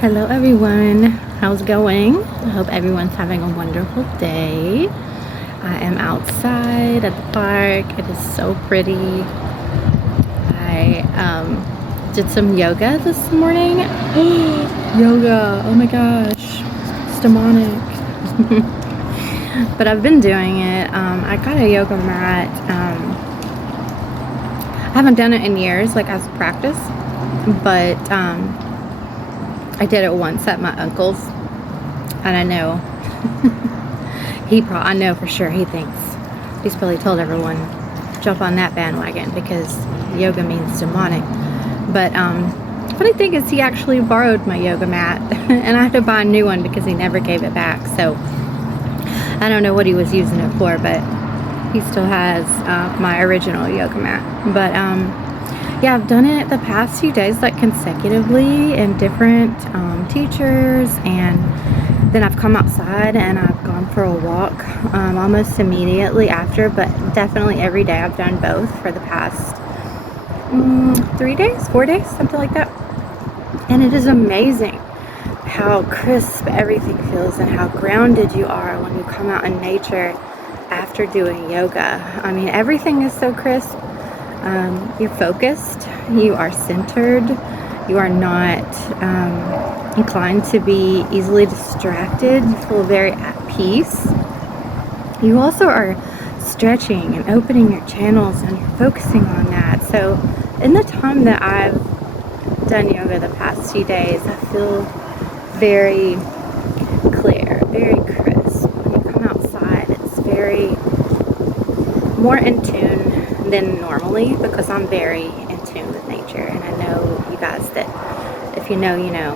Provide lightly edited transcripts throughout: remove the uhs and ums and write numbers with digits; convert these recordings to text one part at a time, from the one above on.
Hello everyone, how's it going? I hope everyone's having a wonderful day. I am outside at the park. It is so pretty. I did some yoga this morning. Yoga, oh my gosh, it's demonic. But I've been doing it. I got a yoga mat. I haven't done it in years, like as a practice, but I did it once at my uncle's, and I know I know for sure he thinks he's probably told everyone jump on that bandwagon because yoga means demonic. But funny thing is, he actually borrowed my yoga mat, and I had to buy a new one because he never gave it back. So I don't know what he was using it for, but he still has my original yoga mat. But yeah, I've done it the past few days, like consecutively, in different teachers, and then I've come outside and I've gone for a walk almost immediately after, but definitely every day. I've done both for the past 3 days, 4 days, something like that. And it is amazing how crisp everything feels and how grounded you are when you come out in nature after doing yoga. I mean, everything is so crisp. You're focused, you are centered, you are not inclined to be easily distracted, you feel very at peace. You also are stretching and opening your channels, and you're focusing on that. So in the time that I've done yoga the past few days, I feel very clear, very crisp. When you come outside, it's very more in tune than normally, because I'm very in tune with nature, and I know you guys that if you know, you know.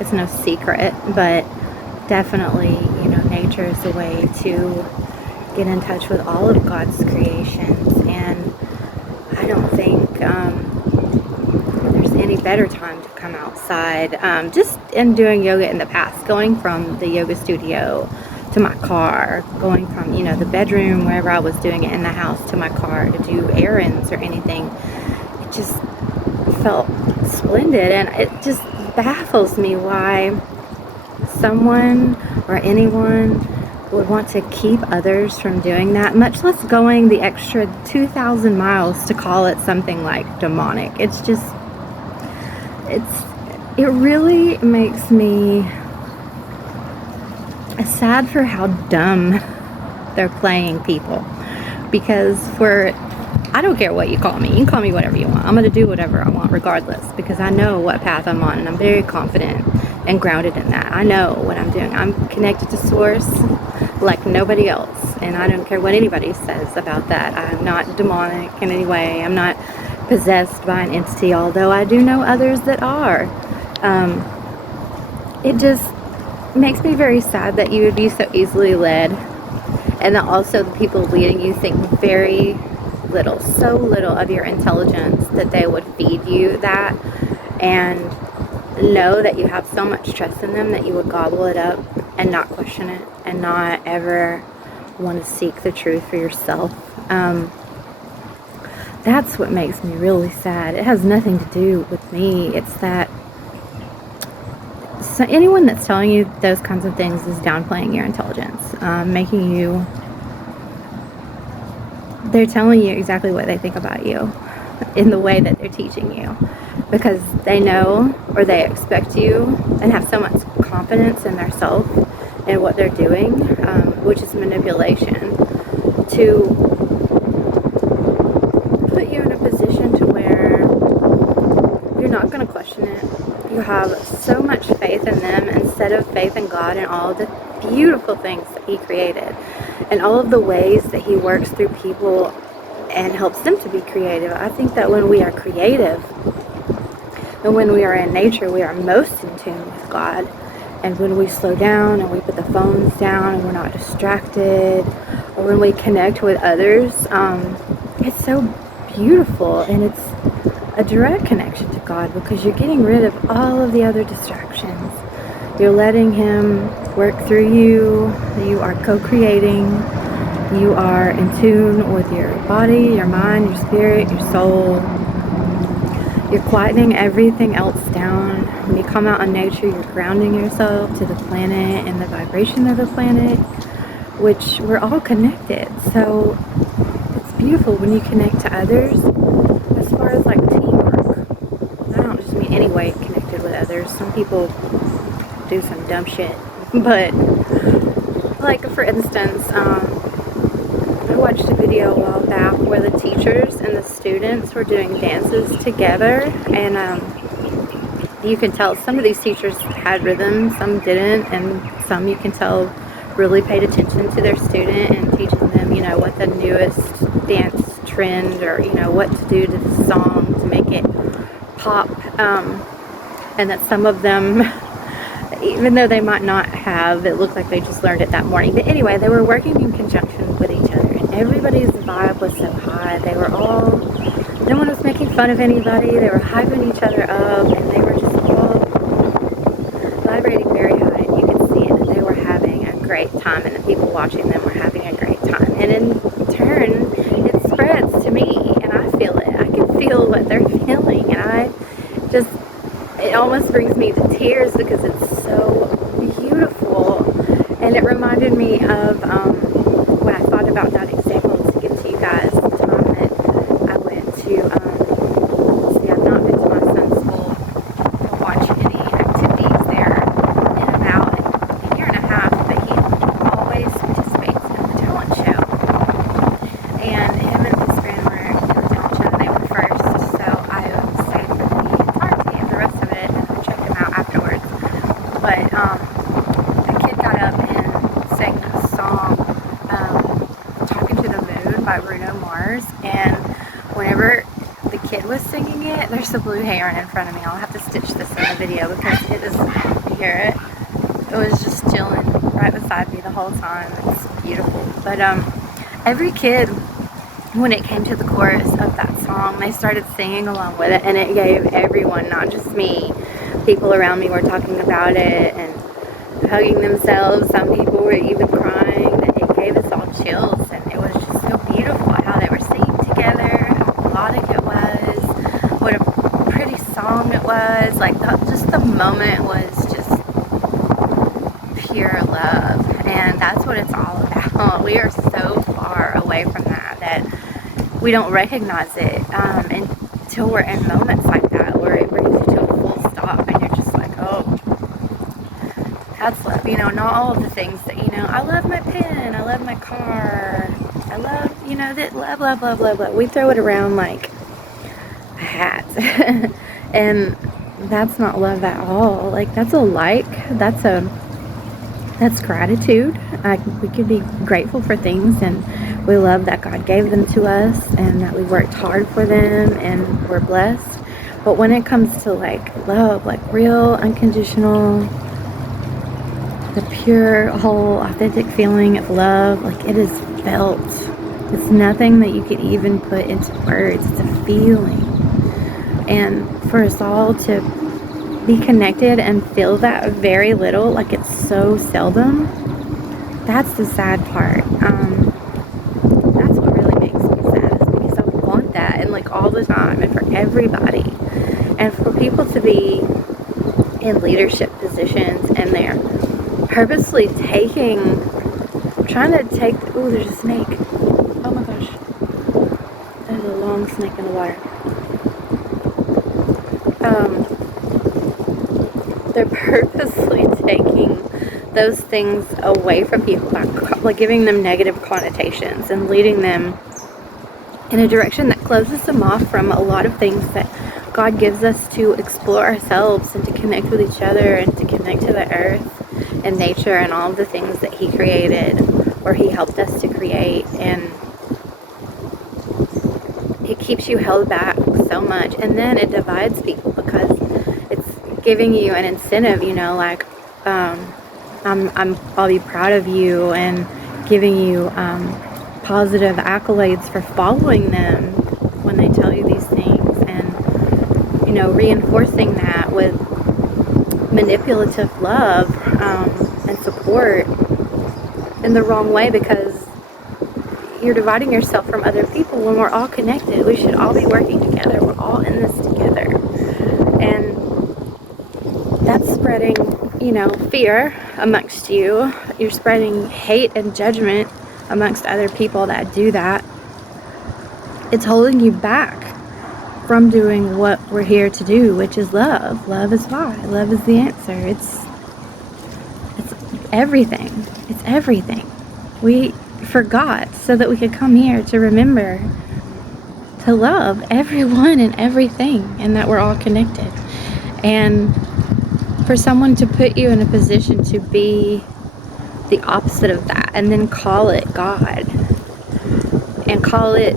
It's no secret, but definitely, nature is a way to get in touch with all of God's creations, and I don't think there's any better time to come outside. Just in doing yoga in the past, going from the yoga studio to my car, going from, the bedroom, wherever I was doing it in the house, to my car to do errands or anything, it just felt splendid. And it just baffles me why someone or anyone would want to keep others from doing that, much less going the extra 2,000 miles to call it something like demonic. It really makes me sad for how dumb they're playing people, because I don't care what you call me. You can call me whatever you want. I'm going to do whatever I want regardless, because I know what path I'm on, and I'm very confident and grounded in that. I know what I'm doing. I'm connected to source like nobody else, and I don't care what anybody says about that. I'm not demonic in any way. I'm not possessed by an entity, although I do know others that are. It just makes me very sad that you would be so easily led, and that also the people leading you think very little, so little of your intelligence, that they would feed you that, and know that you have so much trust in them that you would gobble it up and not question it, and not ever want to seek the truth for yourself. That's what makes me really sad. It has nothing to do with me. It's that anyone that's telling you those kinds of things is downplaying your intelligence, they're telling you exactly what they think about you in the way that they're teaching you, because they know, or they expect you, and have so much confidence in their self and what they're doing, which is manipulation, to put you in a position to where you're not going to question it. You have so much faith in them instead of faith in God and all the beautiful things that He created, and all of the ways that He works through people and helps them to be creative. I think that when we are creative and when we are in nature, we are most in tune with God. And when we slow down and we put the phones down and we're not distracted, or when we connect with others, it's so beautiful, and it's a direct connection to God, because you're getting rid of all of the other distractions. You're letting Him work through you. You are co-creating. You are in tune with your body, your mind, your spirit, your soul. You're quietening everything else down. When you come out in nature, you're grounding yourself to the planet and the vibration of the planet, which we're all connected. So it's beautiful when you connect to others. As far as like teamwork, I don't just mean any way connected with others. Some people do some dumb shit. But like for instance, I watched a video a while back where the teachers and the students were doing dances together, and you can tell some of these teachers had rhythm, some didn't, and some you can tell really paid attention to their student and teaching them, you know, what the newest dance trend or, you know, what to do to the song to make it pop, and that some of them, even though they might not have, it looked like they just learned it that morning. But anyway, they were working in conjunction with each other, and everybody's vibe was so high. They were all, no one was making fun of anybody. They were hyping each other up, and they were just all vibrating very high, and you could see it, that they were having a great time, and the people watching them were having a great time. And in turn, it spreads to me, and I feel it. I can feel what they're feeling, and I just, it almost brings me to tears because it's so beautiful. And it reminded me of when I thought about that example to give to you guys, the time that I went to, see, I've not been to my son's school to watch any activities there in about a year and a half, but he always participates in the talent show. And him and his friend were in the talent show, and they were first, so I stayed for the entirety of the rest of it, and I checked him out afterwards. But the kid got up and sang a song, Talking to the Moon by Bruno Mars, and whenever the kid was singing it, there's a blue heron in front of me. I'll have to stitch this in the video because it is, you hear it? It was just chilling right beside me the whole time. It's beautiful. But every kid, when it came to the chorus of that song, they started singing along with it, and it gave everyone, not just me, people around me were talking about it and hugging themselves. Some people were even crying. It gave us all chills, and it was just so beautiful how they were singing together, how melodic it was, what a pretty song it was. Like just the moment was just pure love, and that's what it's all about. We are so far away from that we don't recognize it until we're in moments like that where it brings you to a full stop, and you're just like, oh, that's love. You know, not all of the things that, you know, I love my pen, I love my car, I love, you know, that love, love, love, love, love. We throw it around like a hat. And that's not love at all. Like, that's a that's gratitude. We could be grateful for things, and we love that God gave them to us and that we worked hard for them and we're blessed. But when it comes to like love, like real, unconditional, the pure, whole, authentic feeling of love, like it is felt. It's nothing that you could even put into words. It's a feeling. And for us all to be connected and feel that very little, like it's so seldom, that's the sad part. That's what really makes me sad, is because I want that, and like all the time, and for everybody, and for people to be in leadership positions, and they're purposely trying to take, oh, there's a snake. Oh my gosh. There's a long snake in the water. They're purposely taking those things away from people, like giving them negative connotations and leading them in a direction that closes them off from a lot of things that God gives us to explore ourselves and to connect with each other and to connect to the earth and nature and all of the things that He created, or He helped us to create. And it keeps you held back so much, and then it divides people because it's giving you an incentive, you know, like I'll be proud of you, and giving you positive accolades for following them when they tell you these things, and, you know, reinforcing that with manipulative love and support in the wrong way, because you're dividing yourself from other people when we're all connected. We should all be working together. We're all in this together. And that's spreading, fear amongst you. You're spreading hate and judgment amongst other people that do that. It's holding you back from doing what we're here to do, which is love. Love is why. Love is the answer. It's everything. It's everything. We forgot so that we could come here to remember to love everyone and everything, and that we're all connected. And for someone to put you in a position to be the opposite of that and then call it God and call it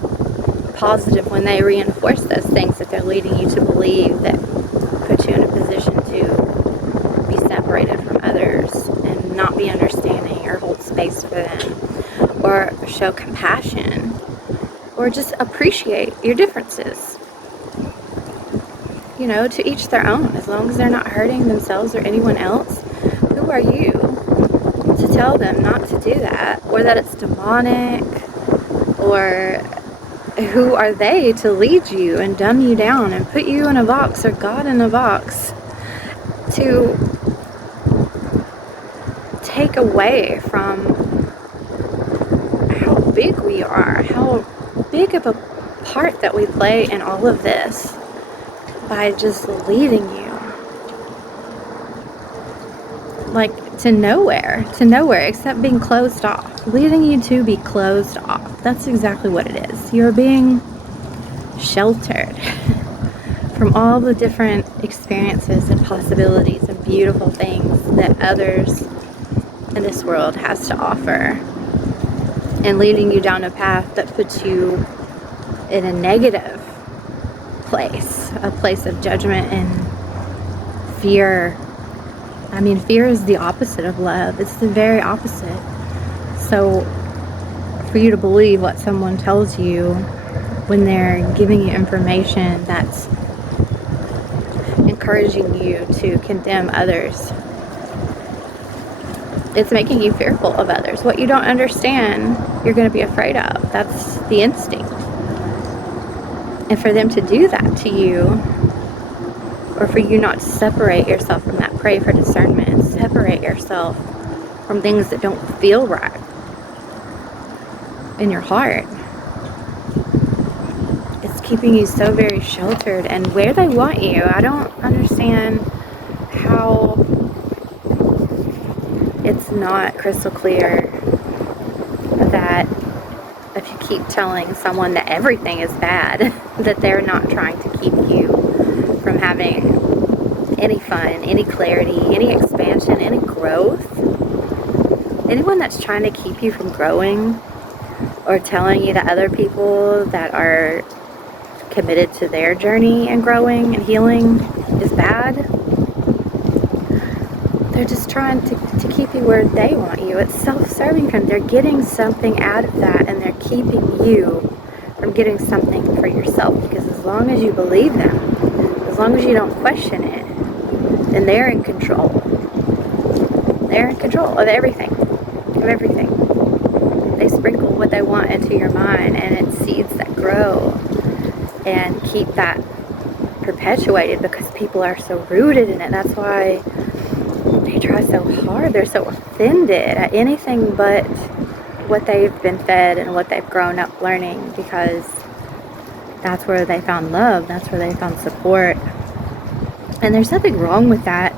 positive when they reinforce those things that they're leading you to believe, that put you in a position to be separated from others and not be understanding or hold space for them or show compassion or just appreciate your differences. To each their own. As long as they're not hurting themselves or anyone else, who are you to tell them not to do that, or that it's demonic, or who are they to lead you and dumb you down and put you in a box, or God in a box, to take away from how big we are, how big of a part that we play in all of this, by just leading you to nowhere except being closed off, leading you to be closed off. That's exactly what it is. You're being sheltered from all the different experiences and possibilities and beautiful things that others in this world has to offer, and leading you down a path that puts you in a negative place, a place of judgment and fear. Fear is the opposite of love. It's the very opposite. So for you to believe what someone tells you when they're giving you information that's encouraging you to condemn others, it's making you fearful of others. What you don't understand, you're going to be afraid of. That's the instinct. And for them to do that to you, or for you not to separate yourself from that, pray for discernment and separate yourself from things that don't feel right in your heart. It's keeping you so very sheltered and where they want you. I don't understand how it's not crystal clear that if you keep telling someone that everything is bad, that they're not trying to keep you from having any fun, any clarity, any expansion, any growth. Anyone that's trying to keep you from growing, or telling you that other people that are committed to their journey and growing and healing is bad, they're just trying to keep you where they want you. It's self-serving from them. They're getting something out of that, and they're keeping you from getting something for yourself. Because as long as you believe them, as long as you don't question it, then they're in control. They're in control of everything. Of everything. They sprinkle what they want into your mind, and it's seeds that grow and keep that perpetuated because people are so rooted in it. That's why they try so hard. They're so offended at anything but what they've been fed and what they've grown up learning, because that's where they found love. That's where they found support. And there's nothing wrong with that.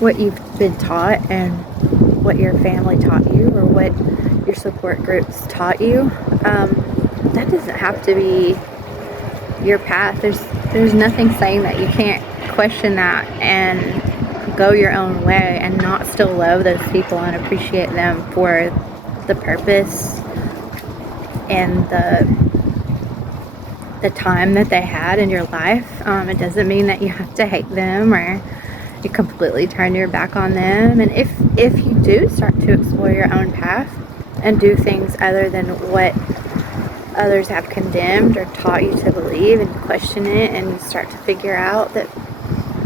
What you've been taught and what your family taught you, or what your support groups taught you, that doesn't have to be your path. There's nothing saying that you can't question that and go your own way and not still love those people and appreciate them for the purpose and the time that they had in your life. It doesn't mean that you have to hate them or you completely turn your back on them. And if you do start to explore your own path and do things other than what others have condemned or taught you to believe, and you question it, and you start to figure out that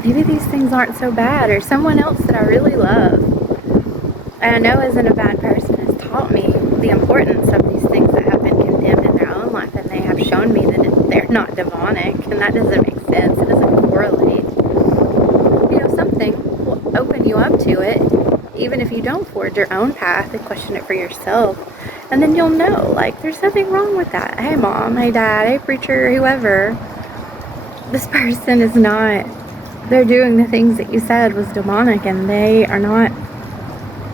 maybe these things aren't so bad, or someone else that I really love and I know isn't a bad person has taught me the importance of these things that have been condemned in their own life, and they have shown me that they're they're not demonic, and that doesn't make sense. It doesn't correlate. You know, something will open you up to it, even if you don't forge your own path and question it for yourself. And then you'll know, like, there's nothing wrong with that. Hey, mom, hey, dad, hey, preacher, whoever. This person is not, they're doing the things that you said was demonic, and they are not,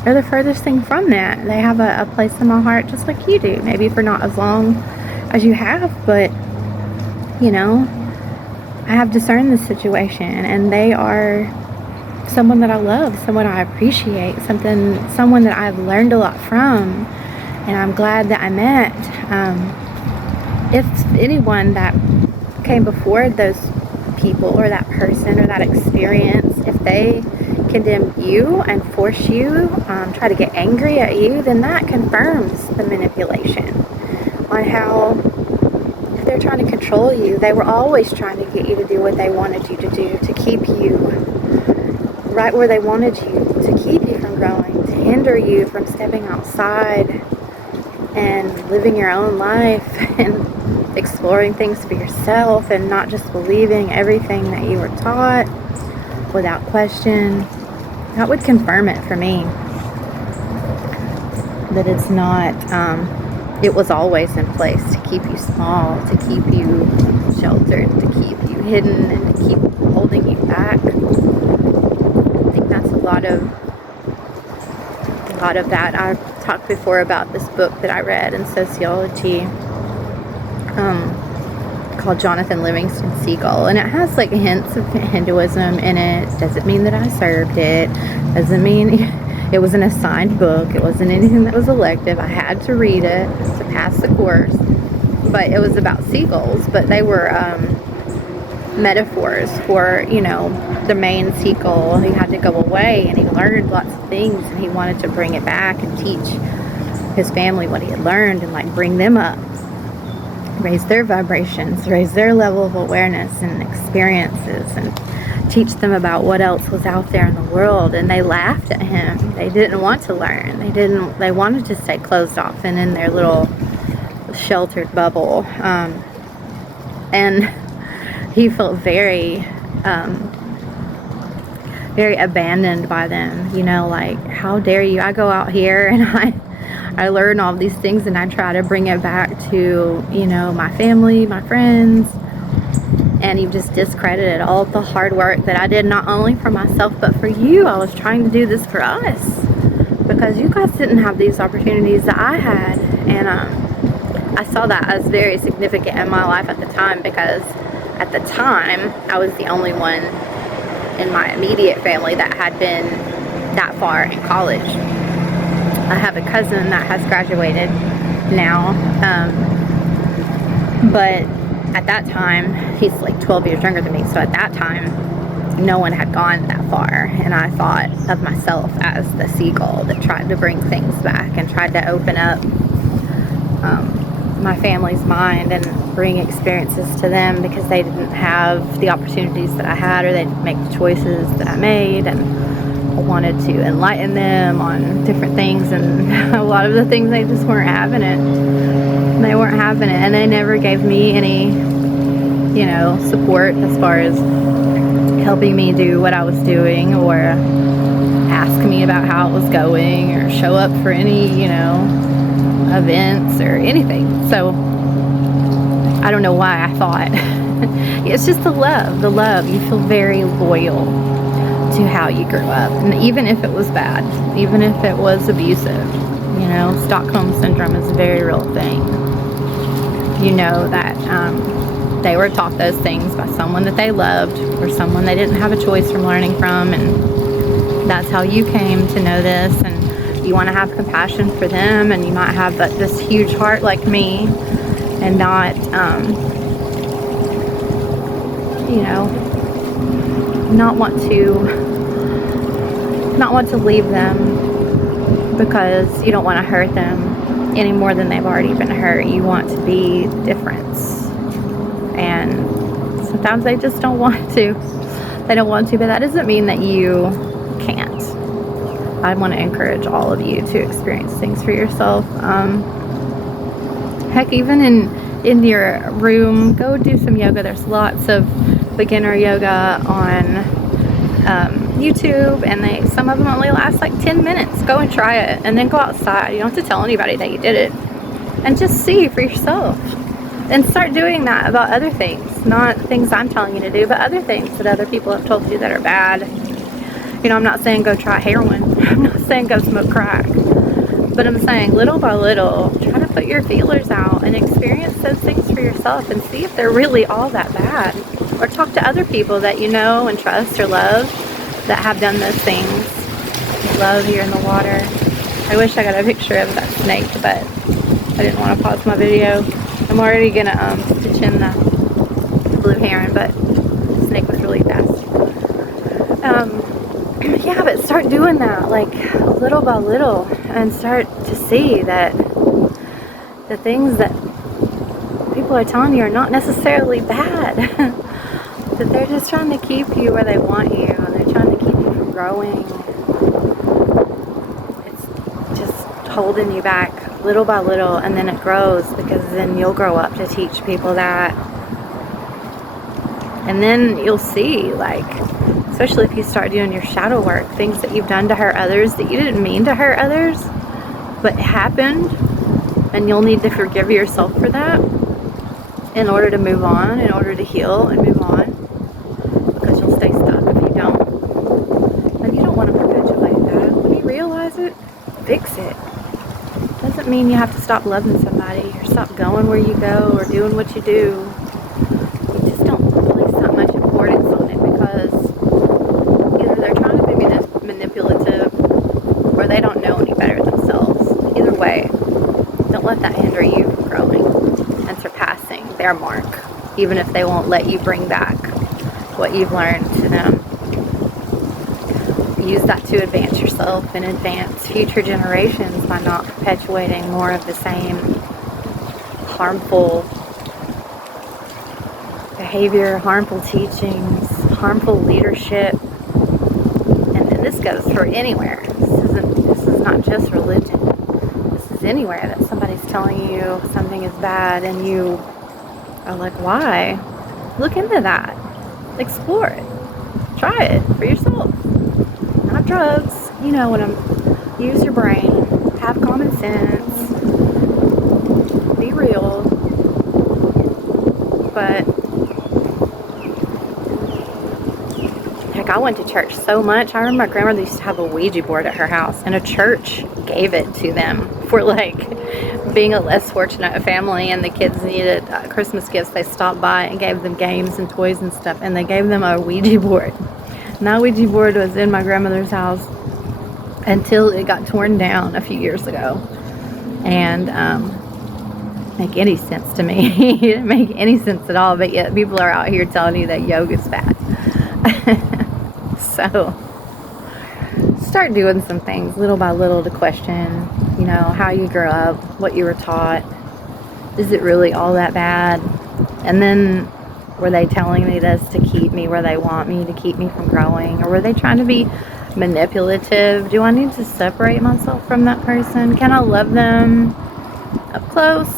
they're the furthest thing from that. They have a place in my heart just like you do. Maybe for not as long as you have, but, you know, I have discerned the situation, and they are someone that I love, someone I appreciate, someone that I've learned a lot from, and I'm glad that I met. If anyone that came before those people or that person or that experience, if they condemn you and force you, try to get angry at you, then that confirms the manipulation on how, if they're trying to control you, they were always trying to get you to do what they wanted you to do, to keep you right where they wanted you, to keep you from growing, to hinder you from stepping outside and living your own life and exploring things for yourself, and not just believing everything that you were taught without question. That would confirm it for me, that it's not, it was always in place to keep you small, to keep you sheltered, to keep you hidden, and to keep holding you back. I think that's a lot of that. I've talked before about this book that I read in sociology, called Jonathan Livingston Seagull, and it has like hints of Hinduism in it. Doesn't mean that I served it, doesn't mean it was an assigned book, it wasn't anything that was elective. I had to read it to pass the course, but it was about seagulls, but they were metaphors for, you know, the main seagull. He had to go away, and he learned lots of things, and he wanted to bring it back and teach his family what he had learned, and like bring them up, raise their vibrations, raise their level of awareness and experiences, and teach them about what else was out there in the world. And they laughed at him. They didn't want to learn. They wanted to stay closed off and in their little sheltered bubble. And he felt very, very abandoned by them. You know, like, how dare you? I go out here and I learn all these things, and I try to bring it back to, you know, my family, my friends, and you've just discredited all the hard work that I did, not only for myself, but for you. I was trying to do this for us, because you guys didn't have these opportunities that I had, and I saw that as very significant in my life at the time, because at the time, I was the only one in my immediate family that had been that far in college. I have a cousin that has graduated now, but at that time, he's like 12 years younger than me, so at that time, no one had gone that far, and I thought of myself as the seagull that tried to bring things back and tried to open up my family's mind and bring experiences to them, because they didn't have the opportunities that I had, or they didn't make the choices that I made, and I wanted to enlighten them on different things, and a lot of the things, they just weren't having it. They weren't having it, and they never gave me any, you know, support as far as helping me do what I was doing, or ask me about how it was going, or show up for any, you know, events or anything. So I don't know why I thought. It's just the love. You feel very loyal to how you grew up, and even if it was bad, even if it was abusive, you know, Stockholm syndrome is a very real thing. You know that they were taught those things by someone that they loved, or someone they didn't have a choice from learning from, and that's how you came to know this. And you want to have compassion for them, and you might have this huge heart like me, and not, you know, not want to leave them because you don't want to hurt them any more than they've already been hurt. You want to be the difference, and sometimes they just don't want to. They don't want to, but that doesn't mean that you can't. I want to encourage all of you to experience things for yourself. Heck, even in your room, go do some yoga. There's lots of beginner yoga on YouTube, and some of them only last like 10 minutes. Go and try it, and then go outside. You don't have to tell anybody that you did it, and just see for yourself. And start doing that about other things, not things I'm telling you to do, but other things that other people have told you that are bad. You know, I'm not saying go try heroin. I'm not saying go smoke crack. But I'm saying little by little, try to put your feelers out and experience those things for yourself and see if they're really all that bad. Or talk to other people that you know and trust or love that have done those things. Love, you're in the water. I wish I got a picture of that snake, but I didn't want to pause my video. I'm already gonna stitch in the blue heron, but the snake was really fast. Yeah, but start doing that, like little by little, and start to see that the things that people are telling you are not necessarily bad. That they're just trying to keep you where they want you, and they're trying to keep you from growing. It's just holding you back little by little, and then it grows, because then you'll grow up to teach people that. And then you'll see, like, especially if you start doing your shadow work, things that you've done to hurt others that you didn't mean to hurt others, but it happened, and you'll need to forgive yourself for that in order to move on, in order to heal and move on, because you'll stay stuck if you don't. And you don't want to perpetuate that. When you realize it, fix it. Doesn't mean you have to stop loving somebody or stop going where you go or doing what you do. You just don't place that much importance on it, because either they're trying to be manipulative or they don't know any better themselves. Either way, don't let that hinder you from growing and surpassing their mark, even if they won't let you bring back what you've learned to them. Use that to advance yourself and advance future generations by not perpetuating more of the same harmful behavior, harmful teachings, harmful leadership. And this goes for anywhere. This is not just religion. This is anywhere that somebody's telling you something is bad and you are like, why? Look into that. Explore it. Try it for yourself. Not drugs. You know what use your brain. Have common sense. Be real. But heck, I went to church so much. I remember my grandmother used to have a Ouija board at her house, and a church gave it to them for, like, being a less fortunate family, and the kids needed Christmas gifts. They stopped by and gave them games and toys and stuff, and they gave them a Ouija board. And that Ouija board was in my grandmother's house until it got torn down a few years ago. And make any sense to me. It didn't make any sense at all, but yet people are out here telling you that yoga's bad. So start doing some things little by little to question, you know, how you grew up, what you were taught. Is it really all that bad? And then, were they telling me this to keep me where they want me, to keep me from growing? Or were they trying to be manipulative? Do I need to separate myself from that person? Can I love them up close?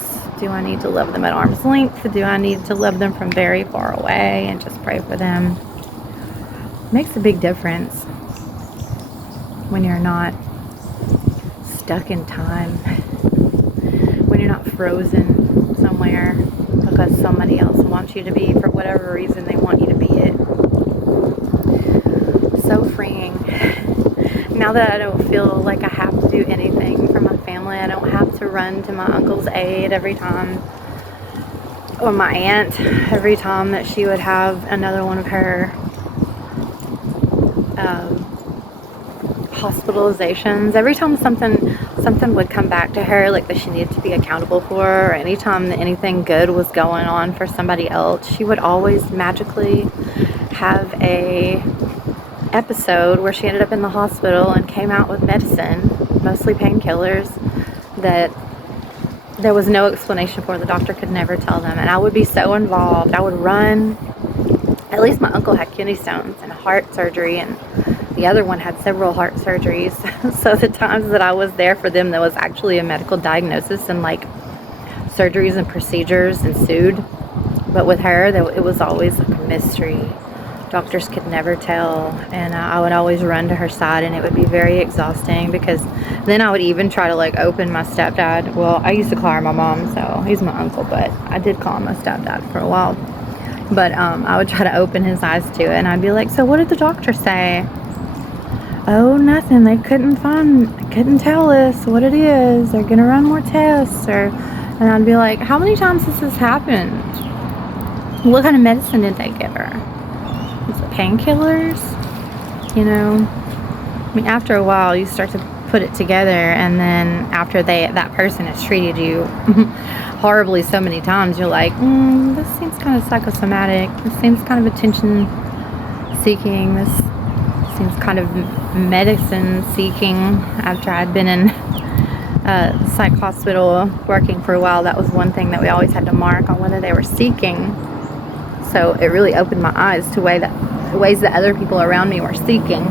Do I need to love them at arm's length? Do I need to love them from very far away and just pray for them? It makes a big difference when you're not stuck in time, when you're not frozen somewhere because somebody else wants you to be, for whatever reason they want you to be it. So freeing. Now that I don't feel like I have to do anything for my family, I don't have to run to my uncle's aid every time, or my aunt every time that she would have another one of her hospitalizations. Every time something would come back to her, like that she needed to be accountable for, or anytime that anything good was going on for somebody else, she would always magically have a episode where she ended up in the hospital and came out with medicine, mostly painkillers, that there was no explanation for. The doctor could never tell them, and I would be so involved. I would run. At least my uncle had kidney stones and heart surgery, and the other one had several heart surgeries. So the times that I was there for them, there was actually a medical diagnosis and like surgeries and procedures ensued. But with her, it was always like a mystery. Doctors could never tell, and I would always run to her side, and it would be very exhausting, because then I would even try to like open my stepdad. Well, I used to call her my mom, so he's my uncle, but I did call him my stepdad for a while. But I would try to open his eyes to it, and I'd be like, so what did the doctor say? Oh, nothing. They couldn't tell us what it is. They're gonna run more tests. And I'd be like, how many times has this happened? What kind of medicine did they give her? Was it painkillers? You know, I mean, after a while, you start to put it together, and then after that person has treated you horribly so many times, you're like, this seems kind of psychosomatic. This seems kind of attention seeking. This seems kind of medicine seeking. After I'd been in a psych hospital working for a while, that was one thing that we always had to mark on whether they were seeking. So it really opened my eyes to ways that other people around me were seeking.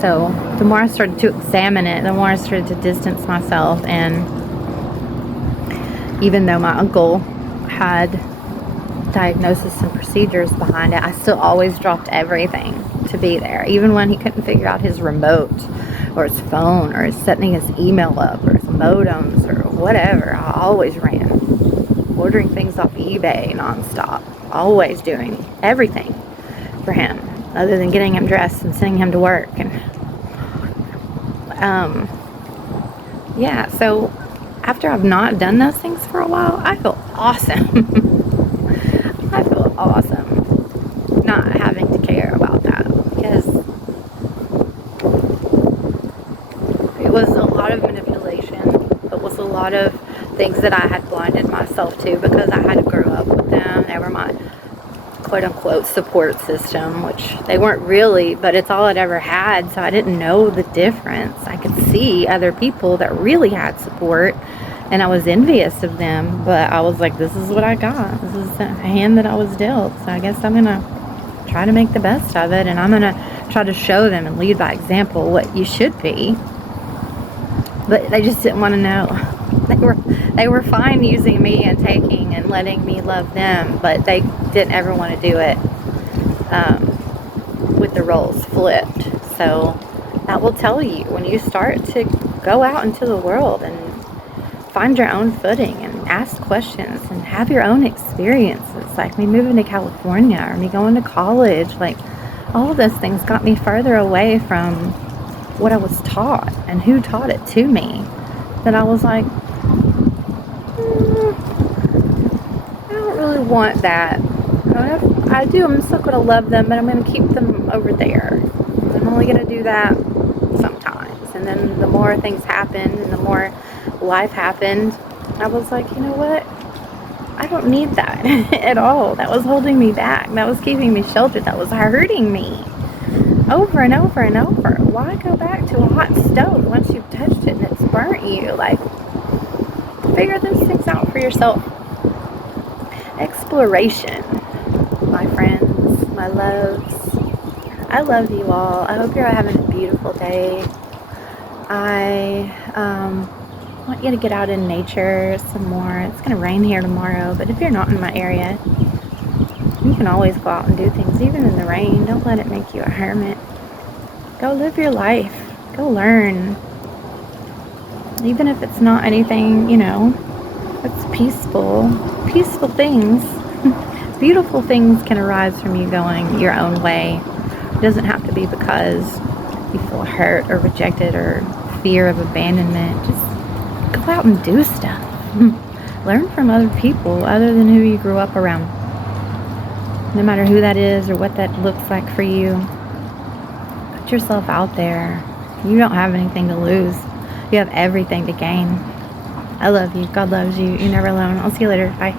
So the more I started to examine it, the more I started to distance myself. And even though my uncle had diagnosis and procedures behind it, I still always dropped everything to be there. Even when he couldn't figure out his remote or his phone or setting his email up or his modems or whatever, I always ran. Ordering things off eBay nonstop. Always doing everything for him other than getting him dressed and sending him to work. And yeah, so after I've not done those things for a while, I feel awesome. I feel awesome not having to care about that, because it was a lot of manipulation. It was a lot of things that I had blinded myself to, because I had to grow up with them. They were my quote-unquote support system, which they weren't really, but it's all I'd ever had, so I didn't know the difference. I could see other people that really had support, and I was envious of them, but I was like, this is what I got. This is the hand that I was dealt, so I guess I'm gonna try to make the best of it, and I'm gonna try to show them and lead by example what you should be. But they just didn't want to know. They were fine using me and taking and letting me love them, but they didn't ever want to do it with the roles flipped. So that will tell you, when you start to go out into the world and find your own footing and ask questions and have your own experiences, like me moving to California or me going to college, like all of those things got me further away from what I was taught and who taught it to me, that I was like, I don't really want that. If I do, I'm still going to love them, but I'm going to keep them over there. I'm only going to do that sometimes. And then the more things happened and the more life happened, I was like, you know what? I don't need that at all. That was holding me back. That was keeping me sheltered. That was hurting me over and over and over. Why go back to a hot stove once you've touched it and it's burnt you? Like, figure those things out for yourself. Exploration, my friends, my loves. I love you all. I hope you're having a beautiful day. I want you to get out in nature some more. It's going to rain here tomorrow, but if you're not in my area, you can always go out and do things, even in the rain. Don't let it make you a hermit. Go live your life. Go learn. Even if it's not anything, it's peaceful. Peaceful things. Beautiful things can arise from you going your own way. It doesn't have to be because you feel hurt or rejected or fear of abandonment. Just go out and do stuff. Learn from other people other than who you grew up around. No matter who that is or what that looks like for you. Put yourself out there. You don't have anything to lose. You have everything to gain. I love you. God loves you. You're never alone. I'll see you later. Bye.